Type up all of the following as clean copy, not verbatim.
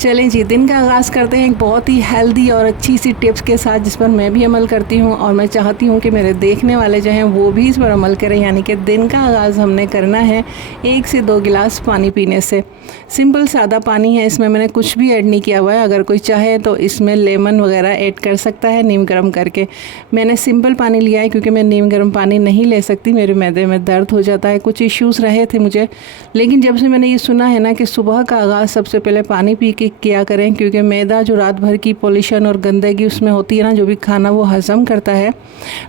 चलें जी, दिन का आगाज़ करते हैं एक बहुत ही हेल्दी और अच्छी सी टिप्स के साथ, जिस पर मैं भी अमल करती हूँ और मैं चाहती हूँ कि मेरे देखने वाले जो हैं वो भी इस पर अमल करें। यानी कि दिन का आगाज़ हमने करना है 1 से 2 गिलास पानी पीने से। सिंपल सादा पानी है, इसमें मैंने कुछ भी ऐड नहीं किया हुआ है। अगर कोई चाहे तो इसमें लेमन वगैरह ऐड कर सकता है नीम गर्म करके। मैंने सिंपल पानी लिया है क्योंकि मैं नीम गर्म पानी नहीं ले सकती, मेरे मैदे में दर्द हो जाता है, कुछ इश्यूज़ रहे थे मुझे। लेकिन जब से मैंने ये सुना है ना कि सुबह का आगाज़ सबसे पहले पानी पी के किया करें, क्योंकि मैदा जो रात भर की पॉल्यूशन और गंदगी उसमें होती है ना, जो भी खाना वो हज़म करता है,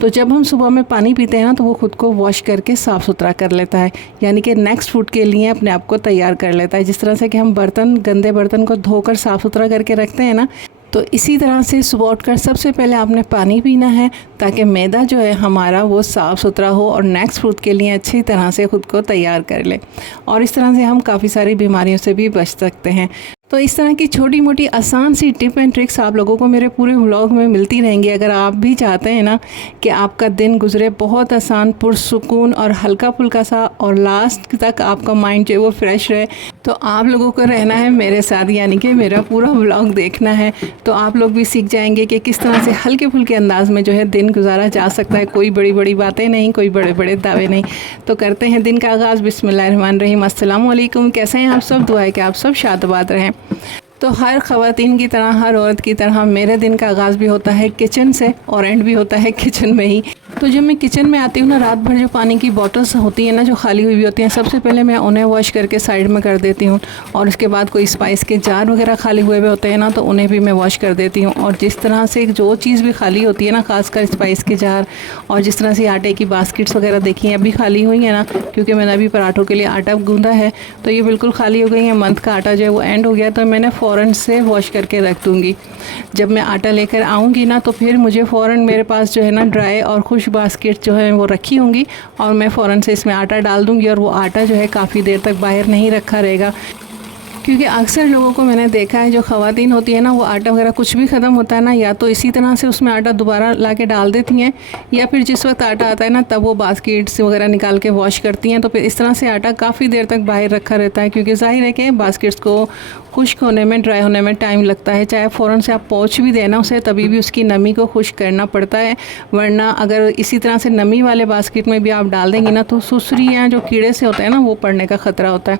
तो जब हम सुबह में पानी पीते हैं ना तो वो खुद को वॉश करके साफ़ सुथरा कर लेता है। यानी कि नेक्स्ट फूड के लिए अपने आप को तैयार कर लेता है। जिस तरह से कि हम गंदे बर्तन को धोकर साफ़ सुथरा करके रखते हैं ना, तो इसी तरह से सुबह उठकर सबसे पहले आपने पानी पीना है, ताकि मैदा जो है हमारा वो साफ़ सुथरा हो और नेक्स्ट फूड के लिए अच्छी तरह से ख़ुद को तैयार कर ले। और इस तरह से हम काफ़ी सारी बीमारियों से भी बच सकते हैं। तो इस तरह की छोटी मोटी आसान सी टिप एंड ट्रिक्स आप लोगों को मेरे पूरे व्लॉग में मिलती रहेंगी। अगर आप भी चाहते हैं ना कि आपका दिन गुजरे बहुत आसान, पुरसुकून और हल्का फुल्का सा, और लास्ट तक आपका माइंड जो है वो फ्रेश रहे, तो आप लोगों को रहना है मेरे साथ, यानी कि मेरा पूरा व्लॉग देखना है। तो आप लोग भी सीख जाएंगे कि किस तरह से हल्के फुल्के अंदाज में जो है दिन गुजारा जा सकता है। कोई बड़ी बड़ी बातें नहीं, कोई बड़े बड़े दावे नहीं। तो करते हैं दिन का आगाज़। बिस्मिल्लाहिर्रहमानिर्रहीम। अस्सलाम वालेकुम। कैसे हैं आप सब? दुआ है कि आप सब शादबाद रहें। तो हर ख़वातीन की तरह, हर औरत की तरह मेरे दिन का आगाज़ भी होता है किचन से और एंड भी होता है किचन में ही। तो जब मैं किचन में आती हूँ ना, रात भर जो पानी की बॉटल्स होती हैं ना, जो खाली हुई होती हैं, सबसे पहले मैं उन्हें वॉश करके साइड में कर देती हूँ। और उसके बाद कोई स्पाइस के जार वगैरह खाली हुए होते हैं ना, तो उन्हें भी मैं वॉश कर देती हूँ। और जिस तरह से जो चीज़ भी खाली होती है ना, ख़ासकर स्पाइस के जार, और जिस तरह से आटे की बास्केट्स वगैरह देखी हैं अभी खाली हुई हैं ना, क्योंकि मैंने अभी पराठों के लिए आटा गूँधा है, तो ये बिल्कुल खाली हो गई हैं। मंथ का आटा जो है वो एंड हो गया, तो मैंने फ़ौरन से वॉश करके रख दूँगी। जब मैं आटा लेकर आऊँगी ना, तो फिर मुझे फ़ौरन मेरे पास जो है ना ड्राई और खुश बास्केट जो है वो रखी होंगी, और मैं फ़ौरन से इसमें आटा डाल दूँगी। और वो आटा जो है काफ़ी देर तक बाहर नहीं रखा रहेगा, क्योंकि अक्सर लोगों को मैंने देखा है, जो ख़वातीन होती है ना, वो आटा वगैरह कुछ भी ख़त्म होता है ना, या तो इसी तरह से उसमें आटा दोबारा ला के डाल देती हैं, या फिर जिस वक्त आटा आता है ना तब वो बास्केट्स वगैरह निकाल के वॉश करती हैं। तो फिर इस तरह से आटा काफ़ी देर तक बाहर रखा रहता है, क्योंकि ज़ाहिर है कि बास्केट्स को खुश्क होने में, ड्राई होने में टाइम लगता है। चाहे फ़ौरन से आप पोंछ भी देना उसे, तभी भी उसकी नमी को खुश्क करना पड़ता है। वरना अगर इसी तरह से नमी वाले बास्केट में भी आप डाल देंगी ना, तो सुसरी या जो कीड़े से होते हैं ना, वो पड़ने का ख़तरा होता है।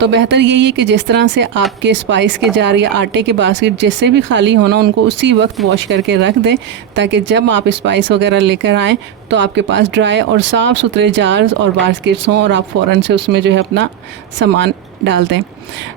तो बेहतर यही है कि जिस तरह से आपके स्पाइस के जार या आटे के बास्केट जिससे भी खाली होना, उनको उसी वक्त वॉश करके रख दें, ताकि जब आप स्पाइस वगैरह लेकर आएँ तो आपके पास ड्राई और साफ़ सुथरे जार्स और बास्केट्स हों, और आप फ़ौरन से उसमें जो है अपना सामान डाल दें।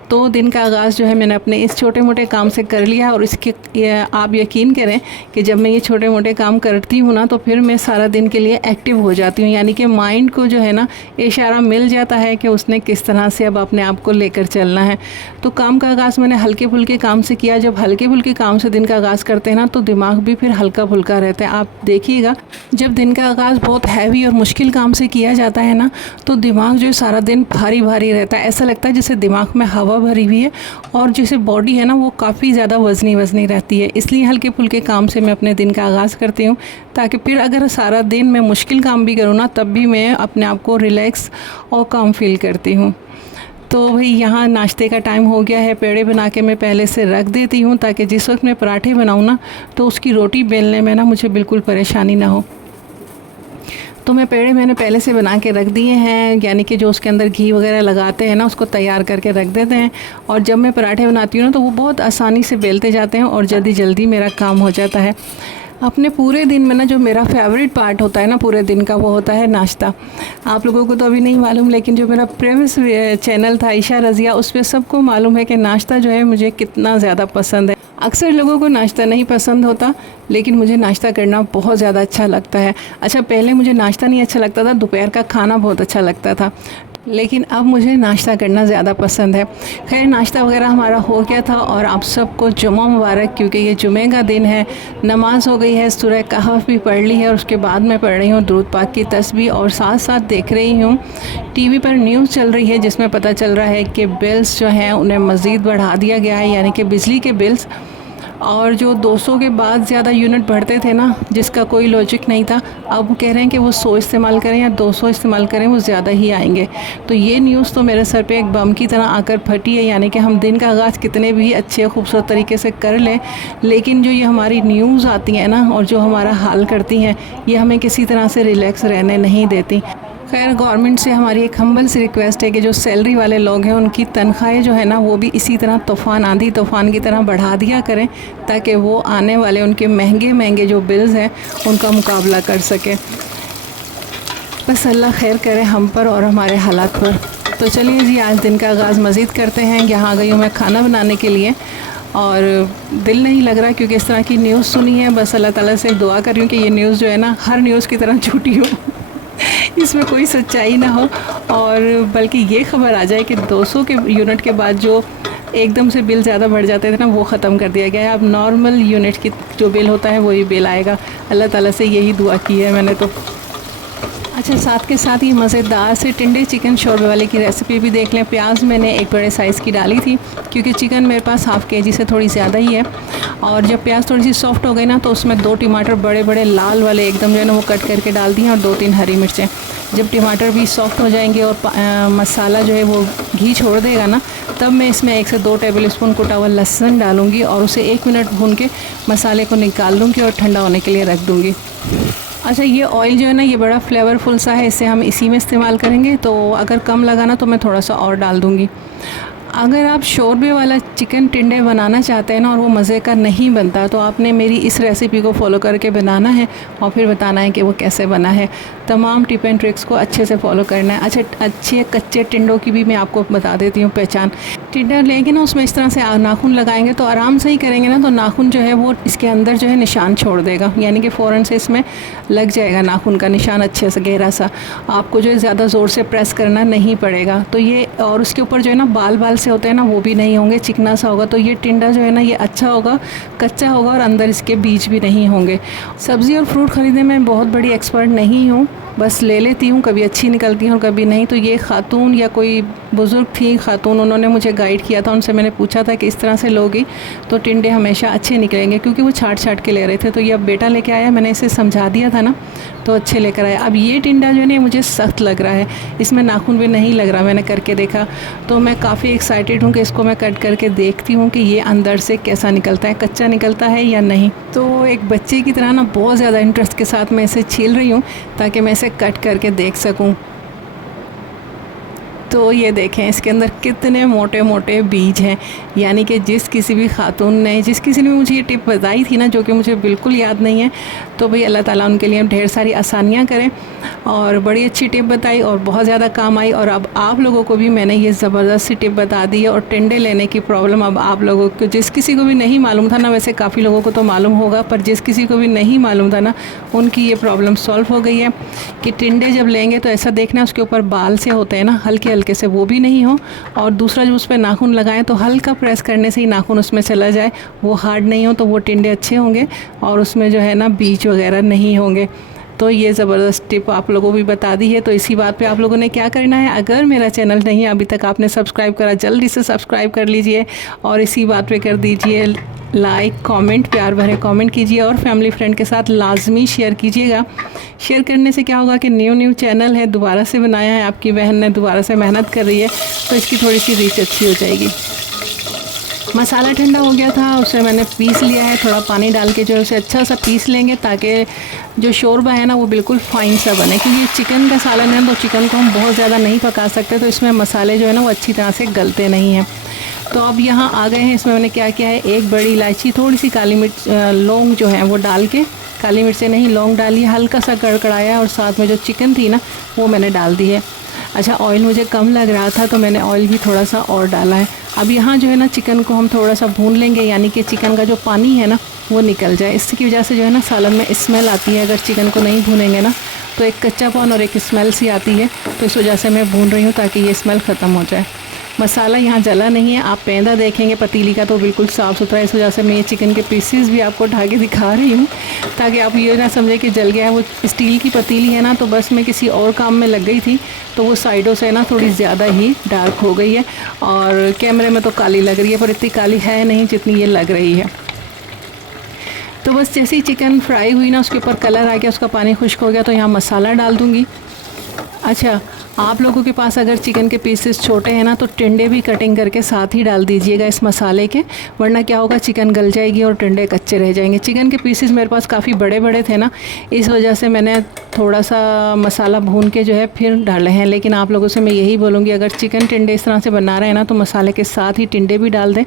तो दिन का आगाज़ जो है मैंने अपने इस छोटे मोटे काम से कर लिया। और इसके आप यकीन करें कि जब मैं ये छोटे मोटे काम करती हूँ ना, तो फिर मैं सारा दिन के लिए एक्टिव हो जाती हूँ। यानी कि माइंड को जो है ना इशारा मिल जाता है कि उसने किस तरह से अब अपने आप को लेकर चलना है। तो काम का आगाज़ मैंने हल्के फुल्के काम से किया। जब हल्के फुल्के काम से दिन का आगाज़ करते हैं ना, तो दिमाग भी फिर हल्का फुल्का रहता है। आप देखिएगा, जब दिन का आगाज़ बहुत हैवी और मुश्किल काम से किया जाता है ना, तो दिमाग जो है सारा दिन भारी भारी रहता है। ऐसा लगता है जैसे दिमाग में हवा भरी हुई है, और जैसे बॉडी है ना वो काफ़ी ज़्यादा वज़नी वज़नी रहती है। इसलिए हल्के फुल्के काम से मैं अपने दिन का आगाज़ करती हूँ, ताकि फिर अगर सारा दिन मैं मुश्किल काम भी करूँ ना, तब भी मैं अपने आप को रिलैक्स और काम फील करती हूँ। तो भाई यहाँ नाश्ते का टाइम हो गया है। पेड़े बना के मैं पहले से रख देती हूँ, ताकि जिस वक्त मैं पराठे बनाऊँ ना, तो उसकी रोटी बेलने में ना मुझे बिल्कुल परेशानी ना हो। तो मैं पेड़े मैंने पहले से बना के रख दिए हैं, यानी कि जो उसके अंदर घी वगैरह लगाते हैं ना, उसको तैयार करके रख देते हैं। और जब मैं पराठे बनाती हूँ ना, तो वो बहुत आसानी से बेलते जाते हैं और जल्दी जल्दी मेरा काम हो जाता है। अपने पूरे दिन में ना जो मेरा फेवरेट पार्ट होता है ना पूरे दिन का, वो होता है नाश्ता। आप लोगों को तो अभी नहीं मालूम, लेकिन जो मेरा प्रीवियस चैनल था ईशा रज़िया, उस पर सबको मालूम है कि नाश्ता जो है मुझे कितना ज़्यादा पसंद है। अक्सर लोगों को नाश्ता नहीं पसंद होता, लेकिन मुझे नाश्ता करना बहुत ज़्यादा अच्छा लगता है। अच्छा, पहले मुझे नाश्ता नहीं अच्छा लगता था, दोपहर का खाना बहुत अच्छा लगता था, लेकिन अब मुझे नाश्ता करना ज़्यादा पसंद है। खैर, नाश्ता वगैरह हमारा हो गया था, और आप सबको जुम्मा मुबारक, क्योंकि ये जुमे का दिन है। नमाज हो गई है, सूरह कहफ भी पढ़ ली है, और उसके बाद मैं पढ़ रही हूँ दुरूद पाक की तस्बीह, और साथ साथ देख रही हूँ टीवी पर न्यूज़ चल रही है, जिसमें पता चल रहा है कि बिल्स जो हैं उन्हें मज़ीद बढ़ा दिया गया है, यानी कि बिजली के बिल्स और जो 200 के बाद ज़्यादा यूनिट बढ़ते थे ना, जिसका कोई लॉजिक नहीं था, अब वो कह रहे हैं कि वो 100 इस्तेमाल करें या 200 इस्तेमाल करें, वो ज़्यादा ही आएंगे। तो ये न्यूज़ तो मेरे सर पे एक बम की तरह आकर फटी है। यानी कि हम दिन का आगाज़ कितने भी अच्छे खूबसूरत तरीके से कर लें, लेकिन जो ये हमारी न्यूज़ आती हैं ना और जो हमारा हाल करती हैं, ये हमें किसी तरह से रिलैक्स रहने नहीं देती। खैर, गवर्नमेंट से हमारी एक हम्बल सी रिक्वेस्ट है कि जो सैलरी वाले लोग हैं उनकी तनख्वाहें जो है ना, वो भी इसी तरह तूफ़ान आंधी तूफ़ान की तरह बढ़ा दिया करें, ताकि वो आने वाले उनके महंगे महंगे जो बिल्स हैं उनका मुकाबला कर सकें। बस अल्लाह खैर करे हम पर और हमारे हालात पर। तो चलिए जी, आज दिन का आगाज़ मज़ीद करते हैं। यहाँ आ गई हूँ मैं खाना बनाने के लिए और दिल नहीं लग रहा क्योंकि इस तरह की न्यूज़ सुनी है। बस अल्लाह ताला से दुआ कर रही हूँ कि ये न्यूज़ जो है ना, हर न्यूज़ की तरह झूठी हो इसमें कोई सच्चाई ना हो, और बल्कि ये खबर आ जाए कि 200 के यूनिट के बाद जो एकदम से बिल ज़्यादा बढ़ जाते थे ना, वो ख़त्म कर दिया गया है। अब नॉर्मल यूनिट की जो बिल होता है वही बिल आएगा। अल्लाह ताला से यही दुआ की है मैंने तो। अच्छा, साथ के साथ ये मज़ेदार से टिंडे चिकन शोरबे वाले की रेसिपी भी देख लें। प्याज मैंने एक बड़े साइज़ की डाली थी क्योंकि चिकन मेरे पास हाफ़ केजी से थोड़ी ज़्यादा ही है। और जब प्याज थोड़ी सी सॉफ्ट हो गई ना, तो उसमें 2 टमाटर बड़े बड़े लाल वाले एकदम जो है ना वो कट करके डाल दिए और 2-3 हरी मिर्चें। जब टमाटर भी सॉफ्ट हो जाएंगे और मसाला जो है वो घी छोड़ देगा ना, तब मैं इसमें 1 से 2 टेबल स्पून कुटा हुआ लहसुन डालूँगी और उसे 1 मिनट भून के मसाले को निकाल लूँगी और ठंडा होने के लिए रख दूँगी। अच्छा, ये ऑयल जो है ना, ये बड़ा फ्लेवरफुल सा है, इसे हम इसी में इस्तेमाल करेंगे। तो अगर कम लगा ना तो मैं थोड़ा सा और डाल दूँगी। अगर आप शोरबे वाला चिकन टिंडे बनाना चाहते हैं ना और वो मज़े का नहीं बनता, तो आपने मेरी इस रेसिपी को फॉलो करके बनाना है और फिर बताना है कि वो कैसे बना है। तमाम टिप एंड ट्रिक्स को अच्छे से फॉलो करना है। अच्छा, अच्छे कच्चे टिंडों की भी मैं आपको बता देती हूँ पहचान। टिंडा लेंगे ना, उसमें इस तरह से नाखून लगाएंगे तो आराम से ही करेंगे ना, तो नाखून जो है वो इसके अंदर जो है निशान छोड़ देगा, यानी कि फ़ौरन से इसमें लग जाएगा नाखून का निशान अच्छे से गहरा सा। आपको जो है ज़्यादा ज़ोर से प्रेस करना नहीं पड़ेगा। तो ये, और उसके ऊपर जो है ना बाल बाल से होते हैं ना, वो भी नहीं होंगे, चिकना सा होगा। तो ये टिंडा जो है ना, ये अच्छा होगा, कच्चा होगा और अंदर इसके बीज भी नहीं होंगे। सब्ज़ी और फ्रूट ख़रीदने में बहुत बड़ी एक्सपर्ट नहीं हूँ, बस ले लेती हूँ, कभी अच्छी निकलती हैं और कभी नहीं। तो ये खातून या कोई बुज़ुर्ग थी खातून, उन्होंने मुझे गाइड किया था। उनसे मैंने पूछा था कि इस तरह से लोगी तो टिंडे हमेशा अच्छे निकलेंगे, क्योंकि वो छाट छाट के ले रहे थे। तो ये अब बेटा लेके आया, मैंने इसे समझा दिया था ना, तो अच्छे लेकर आया। अब ये टिंडा जो है ना, मुझे सख्त लग रहा है, इसमें नाखून भी नहीं लग रहा, मैंने करके देखा। तो मैं काफ़ी एक्साइटेड हूँ कि इसको मैं कट करके देखती हूँ कि ये अंदर से कैसा निकलता है, कच्चा निकलता है या नहीं। तो एक बच्चे की तरह ना बहुत ज़्यादा इंटरेस्ट के साथ मैं इसे छील रही हूँ ताकि मैं इसे कट करके देख सकूँ। तो ये देखें, इसके अंदर कितने मोटे मोटे बीज हैं। यानी कि जिस किसी भी खातून ने, जिस किसी ने मुझे ये टिप बताई थी ना, जो कि मुझे बिल्कुल याद नहीं है, तो भाई अल्लाह ताला उनके लिए ढेर सारी आसानियाँ करें। और बड़ी अच्छी टिप बताई और बहुत ज़्यादा काम आई। और अब आप लोगों को भी मैंने ये ज़बरदस्त सी टिप बता दी है। और टिंडे लेने की प्रॉब्लम अब आप लोगों को, जिस किसी को भी नहीं मालूम था ना, वैसे काफ़ी लोगों को तो मालूम होगा, पर जिस किसी को भी नहीं मालूम था ना, उनकी ये प्रॉब्लम सॉल्व हो गई है कि टिंडे जब लेंगे तो ऐसा देखना उसके ऊपर बाल से होते हैं ना, हल्के हल्के से वो भी नहीं हो। और दूसरा, जो उस पर नाखून लगाएं तो हल्का प्रेस करने से ही नाखून उसमें चला जाए, वो हार्ड नहीं हो, तो वो टिंडे अच्छे होंगे और उसमें जो है ना बीज वगैरह नहीं होंगे। तो ये ज़बरदस्त टिप आप लोगों को भी बता दी है। तो इसी बात पे आप लोगों ने क्या करना है, अगर मेरा चैनल नहीं अभी तक आपने सब्सक्राइब करा, जल्दी से सब्सक्राइब कर लीजिए और इसी बात पे कर दीजिए लाइक, कमेंट, प्यार भरे कमेंट कीजिए और फैमिली फ्रेंड के साथ लाजमी शेयर कीजिएगा। शेयर करने से क्या होगा कि न्यू चैनल है, दोबारा से बनाया है, आपकी बहन ने दोबारा से मेहनत कर रही है, तो इसकी थोड़ी सी रीच अच्छी हो जाएगी। मसाला ठंडा हो गया था, उसे मैंने पीस लिया है। थोड़ा पानी डाल के जो है उसे अच्छा सा पीस लेंगे ताकि जो शोरबा है ना वो बिल्कुल फ़ाइन सा बने, क्योंकि ये चिकन का सालन है तो चिकन को हम बहुत ज़्यादा नहीं पका सकते, तो इसमें मसाले जो है ना वो अच्छी तरह से गलते नहीं हैं। तो अब यहाँ आ गए हैं, इसमें मैंने क्या किया है, 1 बड़ी इलायची, थोड़ी सी काली मिर्च, लौंग जो है वो डाल के, काली मिर्च से नहीं लौंग डाली, हल्का सा कड़कड़ाया और साथ में जो चिकन थी ना वो मैंने डाल दी है। अच्छा, ऑयल मुझे कम लग रहा था तो मैंने ऑयल भी थोड़ा सा और डाला है। अब यहाँ जो है ना चिकन को हम थोड़ा सा भून लेंगे, यानी कि चिकन का जो पानी है ना वो निकल जाए। इसकी वजह से जो है ना सालन में स्मेल आती है, अगर चिकन को नहीं भूनेंगे ना तो एक कच्चापन और एक स्मेल सी आती है। तो इस वजह से मैं भून रही हूँ ताकि ये स्मेल ख़त्म हो जाए। मसाला यहाँ जला नहीं है, आप पैंदा देखेंगे पतीली का तो बिल्कुल साफ़ सुथरा है। इस वजह से मैं ये चिकन के पीसेस भी आपको उठा के दिखा रही हूँ ताकि आप ये ना समझे कि जल गया है। वो स्टील की पतीली है ना, तो बस मैं किसी और काम में लग गई थी तो वो साइडों से ना थोड़ी ज़्यादा ही डार्क हो गई है और कैमरे में तो काली लग रही है, पर इतनी काली है नहीं जितनी ये लग रही है। तो बस जैसे ही चिकन फ्राई हुई ना, उसके ऊपर कलर आ गया, उसका पानी खुश्क हो गया, तो यहाँ मसाला डाल दूँगी। अच्छा, आप लोगों के पास अगर चिकन के पीसेस छोटे हैं ना, तो टिंडे भी कटिंग करके साथ ही डाल दीजिएगा इस मसाले के, वरना क्या होगा, चिकन गल जाएगी और टिंडे कच्चे रह जाएंगे। चिकन के पीसेस मेरे पास काफ़ी बड़े बड़े थे ना, इस वजह से मैंने थोड़ा सा मसाला भून के जो है फिर डाले हैं। लेकिन आप लोगों से मैं यही बोलूँगी, अगर चिकन टिंडे इस तरह से बना रहे हैं ना, तो मसाले के साथ ही टिंडे भी डाल दें,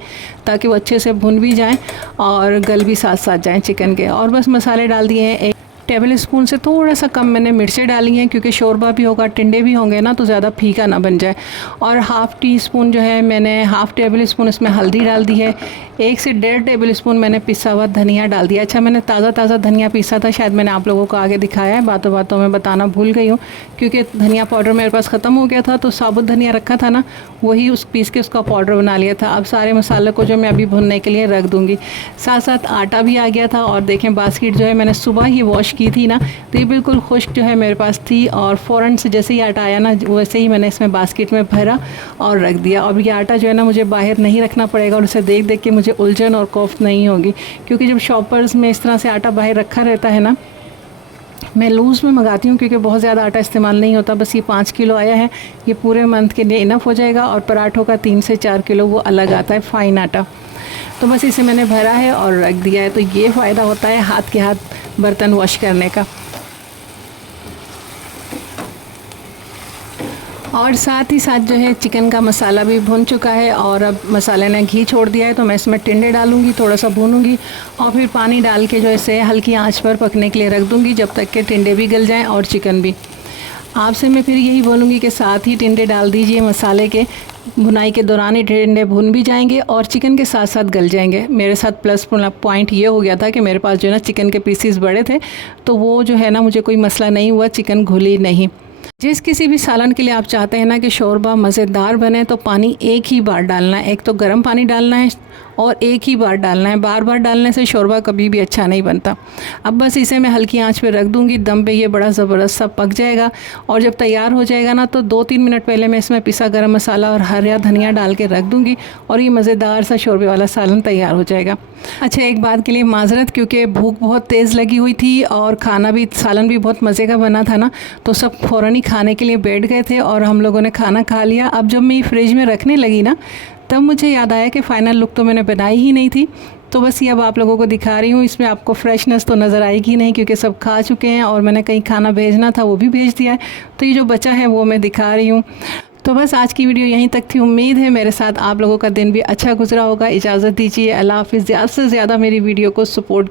ताकि वो अच्छे से भुन भी जाएँ और गल भी साथ साथ जाएँ चिकन के। और बस मसाले डाल दिए हैं। टेबल स्पून से थोड़ा सा कम मैंने मिर्चें डाली हैं, क्योंकि शोरबा भी होगा, टिंडे भी होंगे ना, तो ज़्यादा फीका ना बन जाए। और हाफ़ टी स्पून जो है मैंने हाफ़ टेबल स्पून इसमें हल्दी डाल दी है। 1 से 1.5 टेबल स्पून मैंने पिसा हुआ धनिया डाल दिया। अच्छा, मैंने ताज़ा धनिया पीसा था, शायद मैंने आप लोगों को आगे दिखाया है, बातों बातों में बताना भूल गई हूँ, क्योंकि धनिया पाउडर मेरे पास ख़त्म हो गया था, तो साबुत धनिया रखा था ना, वही उस पीस के उसका पाउडर बना लिया था। अब सारे मसाले को जो मैं अभी भुनने के लिए रख दूँगी। साथ साथ आटा भी आ गया था, और देखें बास्केट जो है मैंने सुबह ही वॉश की थी ना, तो ये बिल्कुल खुश्क जो है मेरे पास थी, और फ़ौरन से जैसे ही आटा आया ना, वैसे ही मैंने इसमें बास्केट में भरा और रख दिया। और ये आटा जो है ना, मुझे बाहर नहीं रखना पड़ेगा, और उसे देख देख के मुझे उलझन और कोफ्त नहीं होगी, क्योंकि जब शॉपर्स में इस तरह से आटा बाहर रखा रहता है ना, मैं लूज़ में मंगाती हूँ, क्योंकि बहुत ज़्यादा आटा इस्तेमाल नहीं होता। बस ये 5 किलो आया है, ये पूरे मंथ के लिए इनफ हो जाएगा। और पराठों का 3 से 4 किलो वो अलग आता है, फ़ाइन आटा। तो बस इसे मैंने भरा है और रख दिया है। तो ये फ़ायदा होता है हाथ के हाथ बर्तन वॉश करने का। और साथ ही साथ जो है चिकन का मसाला भी भुन चुका है, और अब मसाले ने घी छोड़ दिया है, तो मैं इसमें टिंडे डालूंगी, थोड़ा सा भूनूंगी, और फिर पानी डाल के जो इसे हल्की आंच पर पकने के लिए रख दूंगी, जब तक के टिंडे भी गल जाएं और चिकन भी। आपसे मैं फिर यही बोलूँगी कि साथ ही टिंडे डाल दीजिए मसाले के, भुनाई के दौरान ही टिंडे भुन भी जाएंगे और चिकन के साथ साथ गल जाएंगे। मेरे साथ प्लस पॉइंट ये हो गया था कि मेरे पास जो है ना चिकन के पीसीस बड़े थे, तो वो जो है ना मुझे कोई मसला नहीं हुआ, चिकन घुली नहीं। जिस किसी भी सालन के लिए आप चाहते हैं ना कि शोरबा मज़ेदार बने, तो पानी एक ही बार डालना है। एक तो गर्म पानी डालना है और एक ही बार डालना है, बार बार डालने से शोरबा कभी भी अच्छा नहीं बनता। अब बस इसे मैं हल्की आंच पे रख दूंगी, दम पे ये बड़ा ज़बरदस्त सा पक जाएगा। और जब तैयार हो जाएगा ना, तो 2-3 मिनट पहले मैं इसमें पिसा गरम मसाला और हरा धनिया डाल के रख दूंगी, और ये मज़ेदार सा शोरबे वाला सालन तैयार हो जाएगा। अच्छा, एक बात के लिए माजरत, क्योंकि भूख बहुत तेज़ लगी हुई थी और खाना भी, सालन भी बहुत मज़े का बना था ना, तो सब फ़ौरन ही खाने के लिए बैठ गए थे और हम लोगों ने खाना खा लिया। अब जब मैं ये फ्रिज में रखने लगी ना, तब मुझे याद आया कि फ़ाइनल लुक तो मैंने बनाई ही नहीं थी। तो बस ये अब आप लोगों को दिखा रही हूँ। इसमें आपको फ्रेशनेस तो नज़र आएगी नहीं, क्योंकि सब खा चुके हैं, और मैंने कहीं खाना भेजना था वो भी भेज दिया है। तो ये जो बचा है वो मैं दिखा रही हूँ। तो बस आज की वीडियो यहीं तक थी। उम्मीद है मेरे साथ आप लोगों का दिन भी अच्छा गुजरा होगा। इजाज़त दीजिए, अल्लाह हाफ़िज़। ज़्यादा से ज़्यादा मेरी वीडियो को सपोर्ट